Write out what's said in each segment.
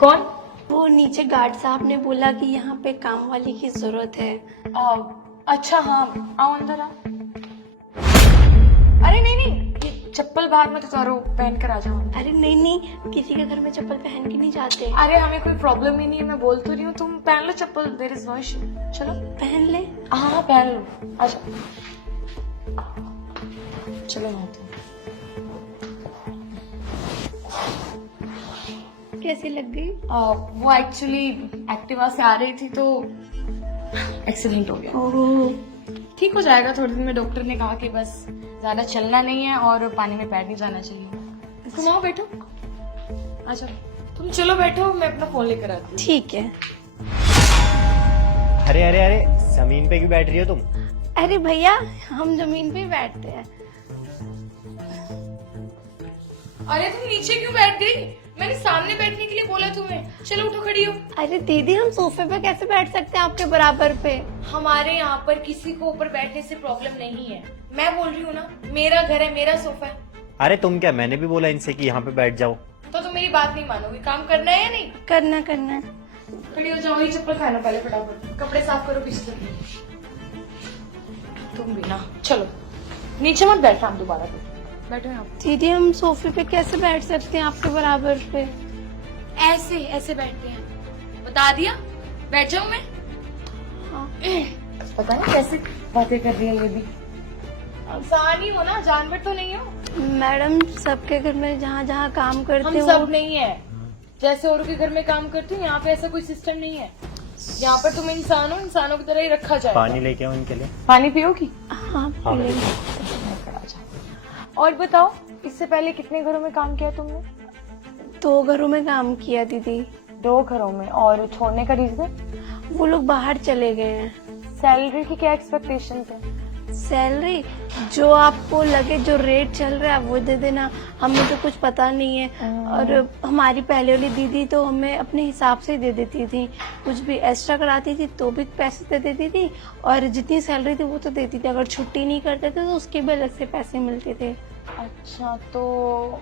कौन? वो नीचे गार्ड साहब ने बोला कि यहाँ पे काम वाली की जरूरत है। अच्छा हाँ, आओ अंदर आओ। अरे नहीं नहीं, ये चप्पल बाहर मत उतारो, पहन कर आ जाओ। अरे नहीं नहीं, किसी के घर में चप्पल पहन के नहीं जाते। अरे हमें कोई प्रॉब्लम ही नहीं है, मैं बोल तो रही हूँ, तुम पहन लो चप्पल, देयर इज नो इशू। चलो पहन ले। हाँ पहन लो, आ जाओ। चलो ना तुम। कैसी लग गई? वो एक्चुअली एक्टिवा से आ रही थी तो एक्सीडेंट हो गया। ओह, ठीक हो जाएगा थोड़े दिन में, डॉक्टर ने कहा कि बस ज्यादा चलना नहीं है और पानी में पैर नहीं जाना चाहिए। तुम आओ बैठो, अच्छा तुम चलो बैठो, मैं अपना फोन लेकर आती हूँ। ठीक है। अरे अरे अरे, जमीन पे क्यों बैठ रही हो तुम? अरे भैया, हम जमीन पे ही बैठते हैं। अरे तुम नीचे क्यों बैठ गई? मैंने सामने बैठने के लिए बोला तुम्हें। चलो उठो, खड़ी हो। अरे दीदी, हम सोफे पे कैसे बैठ सकते हैं आपके बराबर पे? हमारे यहाँ पर किसी को ऊपर बैठने से प्रॉब्लम नहीं है। मैं बोल रही हूँ ना, मेरा घर है, मेरा सोफा है। अरे तुम क्या, मैंने भी बोला इनसे कि यहाँ पे बैठ जाओ। तो तुम मेरी बात नहीं मानोगे? काम करना है या नहीं? करना करना। खड़ी हो जाओ, ये चप्पल खाना पहले फटाफट, कपड़े साफ करो पीछे से। तुम भी ना, चलो नीचे मत बैठना आप दोबारा, बैठो यहाँ पे। दीदी, हम सोफे पे कैसे बैठ सकते हैं आपके बराबर पे? ऐसे ऐसे बैठते हैं, बता दिया, बैठ जाऊं मैं? हाँ। पता नहीं कैसे बातें कर रही है ये भी। इंसान ही हो ना, जानवर तो नहीं हो। मैडम, सबके घर में जहाँ जहाँ काम करते हम हो सब नहीं है, जैसे औरों के घर में काम करती हूँ, यहाँ पे ऐसा कोई सिस्टम नहीं है। यहाँ पर तुम इंसान हो, इंसानों की तरह ही रखा जाए। पानी लेके आओ इनके लिए। पानी पियोगी? हाँ, हाँ। पी लेंगे। और बताओ, इससे पहले कितने घरों में काम किया तुमने? 2 घरों में काम किया दीदी। 2 घरों में, और छोड़ने का रीजन? वो लोग बाहर चले गए हैं। सैलरी की क्या एक्सपेक्टेशन थे? सैलरी जो आपको लगे, जो रेट चल रहा है वो दे देना, हमें तो कुछ पता नहीं है। और हमारी पहले वाली दीदी तो हमें अपने हिसाब से ही दे देती थी, कुछ भी एक्स्ट्रा कराती थी तो भी पैसे दे देती थी, और जितनी सैलरी थी वो तो देती थी। अगर छुट्टी नहीं करते थे तो उसके भी अलग से पैसे मिलते थे। अच्छा, तो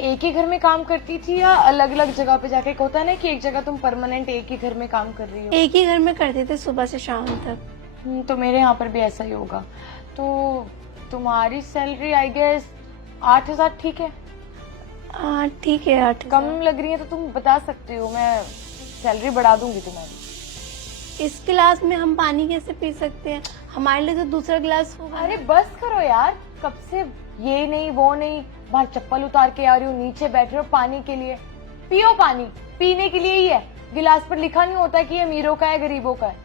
एक ही घर में काम करती थी या अलग अलग जगह पे जाके? होता है ना कि एक जगह तुम परमानेंट एक ही घर में काम कर रही हो। एक ही घर में करते थे सुबह से शाम तक। तो मेरे यहाँ पर भी ऐसा ही होगा। तो तुम्हारी सैलरी आई गेस 8,000 ठीक है? हाँ ठीक है। 8 कम लग रही है तो तुम बता सकते हो, मैं सैलरी बढ़ा दूंगी तुम्हारी। इस गिलास में हम पानी कैसे पी सकते हैं? हमारे लिए तो दूसरा गिलास होगा। अरे बस करो यार, कब से ये नहीं वो नहीं, बाहर चप्पल उतार के आ रही हूँ, नीचे बैठ रहे हो पानी के लिए। पियो पानी, पीने के लिए ही है, गिलास पर लिखा नहीं होता कि ये अमीरों का है गरीबों का है।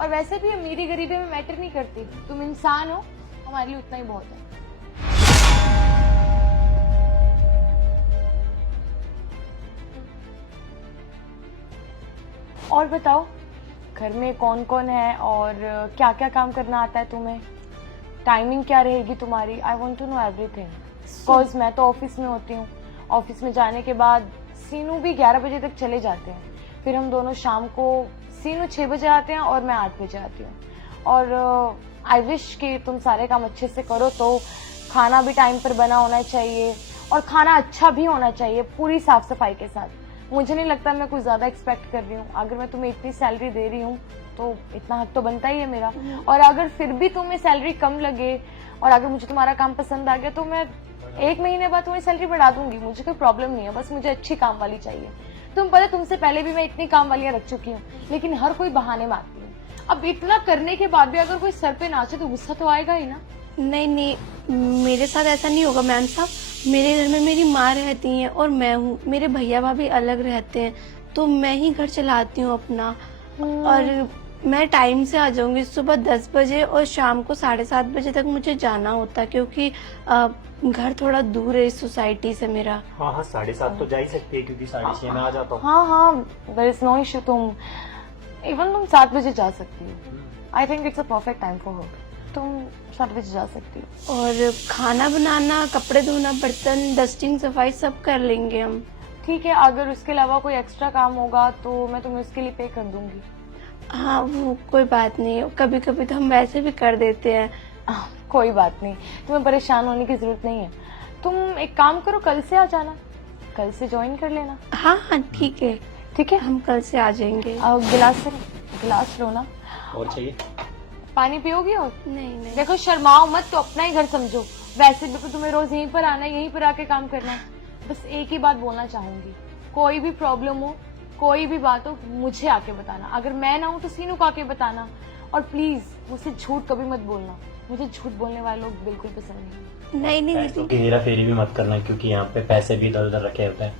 और वैसे भी अमीरी गरीबी में मैटर नहीं करती, तुम इंसान हो, हमारे लिए उतना ही बहुत है। और बताओ, घर में कौन कौन है और क्या क्या काम करना आता है तुम्हें? टाइमिंग क्या रहेगी तुम्हारी? I want to know everything, because मैं तो ऑफिस में होती हूँ। ऑफिस में जाने के बाद सीनू भी 11 बजे तक चले जाते हैं, फिर हम दोनों शाम को, सीनू 6 बजे आते हैं और मैं 8 बजे आती हूँ। और आई विश कि तुम सारे काम अच्छे से करो, तो खाना भी टाइम पर बना होना चाहिए और खाना अच्छा भी होना चाहिए, पूरी साफ सफाई के साथ। मुझे नहीं लगता मैं कुछ ज्यादा एक्सपेक्ट कर रही हूँ। अगर मैं तुम्हें इतनी सैलरी दे रही हूँ तो इतना हक तो बनता ही है मेरा। और अगर फिर भी तुम्हें सैलरी कम लगे और अगर मुझे तुम्हारा काम पसंद आ गया तो मैं 1 महीने बाद तुम्हारी सैलरी बढ़ा दूंगी, मुझे कोई प्रॉब्लम नहीं है। बस मुझे अच्छी काम वाली चाहिए। तुम पता, तुमसे पहले भी मैं इतनी काम वालियां रख चुकी हूँ, लेकिन हर कोई बहाने मारती है। अब इतना करने के बाद भी अगर कोई सर पे नाचे तो गुस्सा तो आएगा ही ना। नहीं नहीं, मेरे साथ ऐसा नहीं होगा मैम साहब। मेरे घर में मेरी माँ रहती हैं और मैं हूँ, मेरे भैया भाभी अलग रहते हैं, तो मैं ही घर चलाती हूँ अपना। और मैं टाइम से आ जाऊंगी, सुबह 10 बजे और शाम को 7:30 बजे तक मुझे जाना होता है, क्योंकि घर थोड़ा दूर है इस सोसाइटी से मेरा। हाँ हाँ, 7:30 तो जा ही सकती है, क्योंकि 6:30 में आ जाता हूँ। हाँ हाँ, देयर इज नो इशू। तुम 7 बजे जा सकती हो। I think it's a perfect time for her. तुम 7 बजे जा सकती हो। और खाना बनाना, कपड़े धोना, बर्तन, डस्टिंग, सफाई सब कर लेंगे हम। ठीक है, अगर उसके अलावा कोई एक्स्ट्रा काम होगा तो मैं तुम्हें उसके लिए पे कर दूंगी। हाँ, वो कोई बात नहीं, कभी कभी तो हम वैसे भी कर देते हैं। कोई बात नहीं, तुम्हें परेशान होने की जरूरत नहीं है। तुम एक काम करो, कल से आ जाना, कल से ज्वाइन कर लेना। हाँ हाँ ठीक है, ठीक है, हम कल से आ जाएंगे। गिलास लो ना। और चाहिए? पानी पियोगी? और नहीं नहीं, देखो शर्माओ मत, तो अपना ही घर समझो। वैसे भी तो तुम्हें रोज यहीं पर आना है, यहीं पर आके काम करना है। बस एक ही बात बोलना चाहूंगी, कोई भी प्रॉब्लम हो, कोई भी बात हो, मुझे आके बताना। अगर मैं ना हूं तो सीनू को आके बताना। और प्लीज मुझसे झूठ कभी मत बोलना, मुझे झूठ बोलने वाले लोग बिल्कुल पसंद नहीं। नहीं पैसों दीदी, की हेरा फेरी भी मत करना, क्योंकि यहाँ पे पैसे भी इधर उधर रखे होते हैं।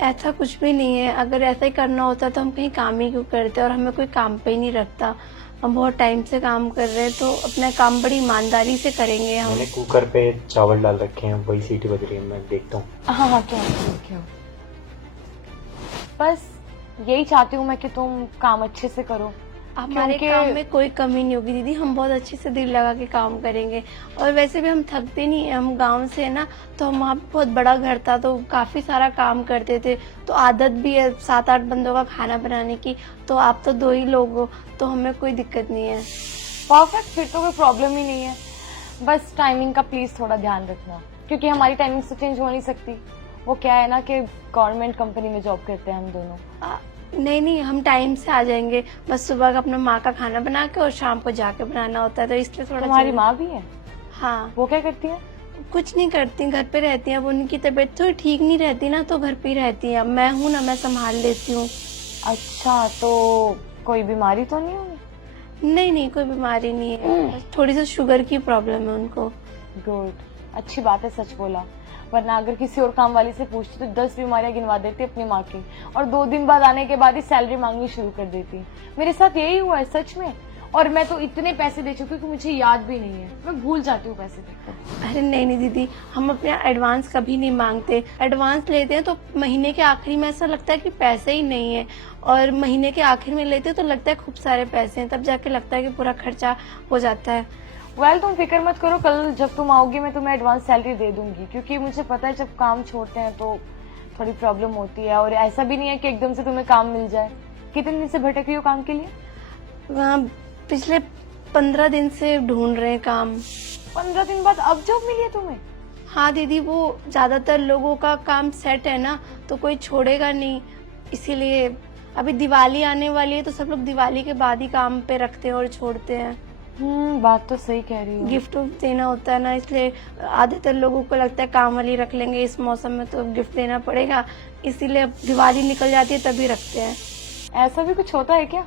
ऐसा कुछ भी नहीं है। अगर ऐसा ही करना होता तो हम कहीं काम ही क्यों करते, और हमें कोई काम पे ही नहीं रखता। हम बहुत टाइम से काम कर रहे हैं, तो अपना काम बड़ी ईमानदारी से करेंगे हम। मैंने कुकर पे चावल डाल रखे हैं, वही सीटी बज रही है, मैं देखता हूँ। हाँ हाँ, क्या बस यही चाहती हूँ मैं कि तुम काम अच्छे से करो। हमारे क्योंकि- काम में कोई कमी नहीं होगी दीदी, हम बहुत अच्छे से दिल लगा के काम करेंगे। और वैसे भी हम थकते नहीं हैं, हम गांव से है ना, तो हम वहाँ पे बहुत बड़ा घर था, तो काफी सारा काम करते थे, तो आदत भी है 7-8 बंदों का खाना बनाने की। तो आप तो 2 ही लोग हो, तो हमें कोई दिक्कत नहीं है। परफेक्ट, फिर तो कोई प्रॉब्लम ही नहीं है। बस टाइमिंग का प्लीज थोड़ा ध्यान रखना, क्योंकि हमारी टाइमिंग तो चेंज हो नहीं सकती। वो क्या है ना कि गवर्नमेंट कंपनी में जॉब करते हैं हम दोनों। नहीं नहीं, हम टाइम से आ जाएंगे। बस सुबह का अपना माँ का खाना बना के और शाम को जाके बनाना होता है, तो इसलिए थोड़ा तुम्हारी जल्दी- माँ भी है? हाँ, वो क्या करती है? कुछ नहीं करती, घर पे रहती हैं। अब उनकी तबीयत थोड़ी ठीक नहीं रहती ना, तो घर पे ही रहती हैं। मैं हूँ ना, मैं संभाल लेती हूँ। अच्छा, तो कोई बीमारी तो नहीं होगी? नहीं नहीं, कोई बीमारी नहीं है, बस थोड़ी सी शुगर की प्रॉब्लम है उनको। गुड, अच्छी बात है, सच बोला। वरना अगर किसी और काम वाली से पूछती तो 10 बीमारियां गिनवा देती अपनी माँ की, और 2 दिन बाद आने के बाद ही सैलरी मांगनी शुरू कर देती। मेरे साथ यही हुआ है सच में। और मैं तो इतने पैसे दे चुकी हूँ कि मुझे याद भी नहीं है, मैं भूल जाती हूँ पैसे देकर। अरे नहीं नहीं दीदी, हम अपने एडवांस कभी नहीं मांगते। एडवांस लेते हैं तो महीने के आखिरी में ऐसा लगता है कि पैसे ही नहीं है, और महीने के आखिर में लेते हैं तो लगता है खूब सारे पैसे हैं, तब जाके लगता है कि पूरा खर्चा हो जाता है। वेल, तुम फिक्र मत करो, कल जब तुम आओगी मैं तुम्हें एडवांस सैलरी दे दूंगी, क्योंकि मुझे पता है जब काम छोड़ते हैं तो थोड़ी प्रॉब्लम होती है। और ऐसा भी नहीं है कि एकदम से तुम्हें काम मिल जाए। कितने दिन से भटक रही हो काम के लिए? वहाँ पिछले 15 दिन से ढूंढ रहे हैं काम। 15 दिन बाद अब जॉब मिली है तुम्हें? हाँ दीदी, वो ज्यादातर लोगों का काम सेट है ना, तो कोई छोड़ेगा नहीं, इसीलिए। अभी दिवाली आने वाली है, तो सब लोग दिवाली के बाद ही काम पे रखते हैं और छोड़ते हैं। बात तो सही कह रही हो। गिफ्ट देना होता है ना, इसलिए आधेतर लोगों को लगता है काम वाली रख लेंगे इस मौसम में, तो गिफ्ट देना पड़ेगा, इसीलिए अब दिवाली निकल जाती है तभी रखते हैं। ऐसा भी कुछ होता है क्या?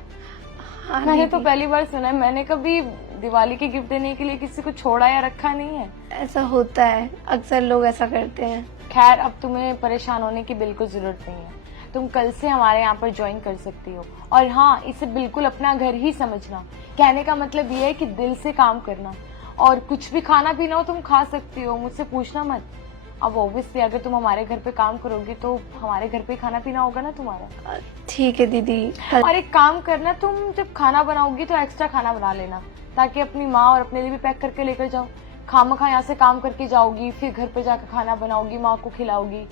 हाँ मैंने तो दीदी, पहली बार सुना है। मैंने कभी दिवाली के गिफ्ट देने के लिए किसी को छोड़ा या रखा नहीं है। ऐसा होता है, अक्सर लोग ऐसा करते हैं। खैर, अब तुम्हें परेशान होने की बिल्कुल जरूरत नहीं है। तुम कल से हमारे यहाँ पर ज्वाइन कर सकती हो। और हाँ, इसे बिल्कुल अपना घर ही समझना। कहने का मतलब ये है कि दिल से काम करना, और कुछ भी खाना पीना हो तुम खा सकती हो, मुझसे पूछना मत। अब ऑब्वियसली अगर तुम हमारे घर पे काम करोगी तो हमारे घर पे खाना पीना होगा ना तुम्हारा। ठीक है दीदी। और एक काम करना, तुम जब खाना बनाओगी तो एक्स्ट्रा खाना बना लेना, ताकि अपनी माँ और अपने लिए भी पैक करके लेकर जाओ। खामखा यहाँ से काम करके जाओगी, फिर घर पे जाकर खाना बनाओगी, माँ को खिलाओगी,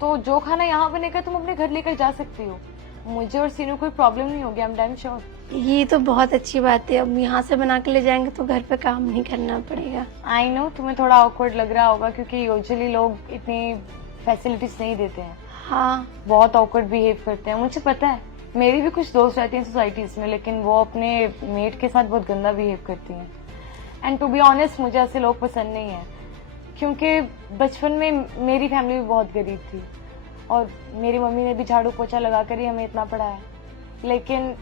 तो जो खाना यहाँ बनेगा तुम अपने घर लेकर जा सकती हो। मुझे और सीनू कोई प्रॉब्लम नहीं होगी, आई एम डैम श्योर। ये तो बहुत अच्छी बात है, अब यहाँ से बना के ले जाएंगे तो घर पे काम नहीं करना पड़ेगा। आई नो तुम्हें थोड़ा ऑकवर्ड लग रहा होगा, क्योंकि यूजुअली लोग इतनी फैसिलिटीज नहीं देते हैं। हाँ, बहुत ऑकवर्ड बिहेव करते हैं, मुझे पता है। मेरी भी कुछ दोस्त रहती हैं सोसाइटीज में, लेकिन वो अपने मेट के साथ बहुत गंदा बिहेव करती हैं। एंड टू बी ऑनेस्ट, मुझे ऐसे लोग पसंद नहीं है, क्योंकि बचपन में मेरी फैमिली भी बहुत गरीब थी, और मेरी मम्मी ने भी झाड़ू पोछा लगा कर ही हमें इतना पढ़ाया। लेकिन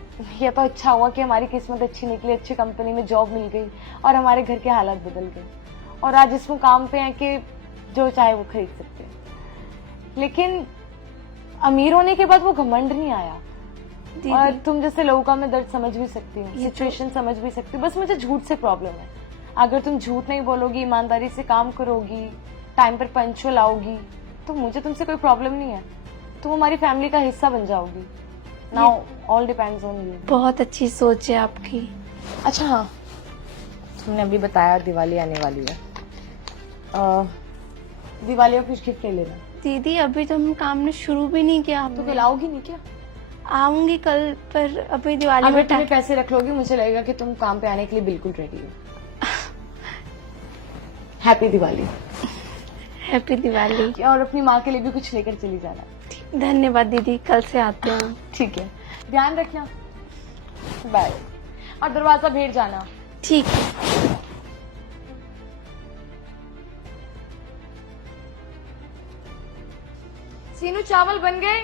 ये तो अच्छा हुआ कि हमारी किस्मत अच्छी निकली, अच्छी कंपनी में जॉब मिल गई, और हमारे घर के हालात बदल गए, और आज इस मुकाम पे हैं कि जो चाहे वो खरीद सकते हैं। लेकिन अमीर होने के बाद वो घमंड नहीं आया। दीदी। और तुम जैसे लोगों का मैं दर्द समझ भी सकती हूँ, ये तो- सिचुएशन समझ भी सकती हूँ। बस मुझे झूठ से प्रॉब्लम है। अगर तुम झूठ नहीं बोलोगी, ईमानदारी से काम करोगी, टाइम पर पंचुअल आओगी, तो मुझे तुमसे कोई प्रॉब्लम नहीं है। तुम हमारी फैमिली का हिस्सा बन जाओगी। Now all depends on you. बहुत अच्छी सोच है आपकी। अच्छा हाँ, तुमने अभी बताया दिवाली आने वाली है, दिवाली में कुछ गिफ्ट ले लेना। दीदी, अभी तो हम काम ने शुरू भी नहीं किया। तो हमने। खिलाओगी नहीं क्या? आऊंगी कल, पर अभी दिवाली अगर में तुम्हें पैसे रख लोगी, मुझे लगेगा कि तुम काम पे आने के लिए बिल्कुल रेडी हो। हैप्पी दिवाली। हैप्पी दिवाली। और अपनी माँ के लिए भी कुछ लेकर चली जाना। धन्यवाद दीदी, कल से आते हैं। ठीक है, ध्यान रखना। बाय। और दरवाजा भेड़ जाना। ठीक है। सीनू चावल बन गए?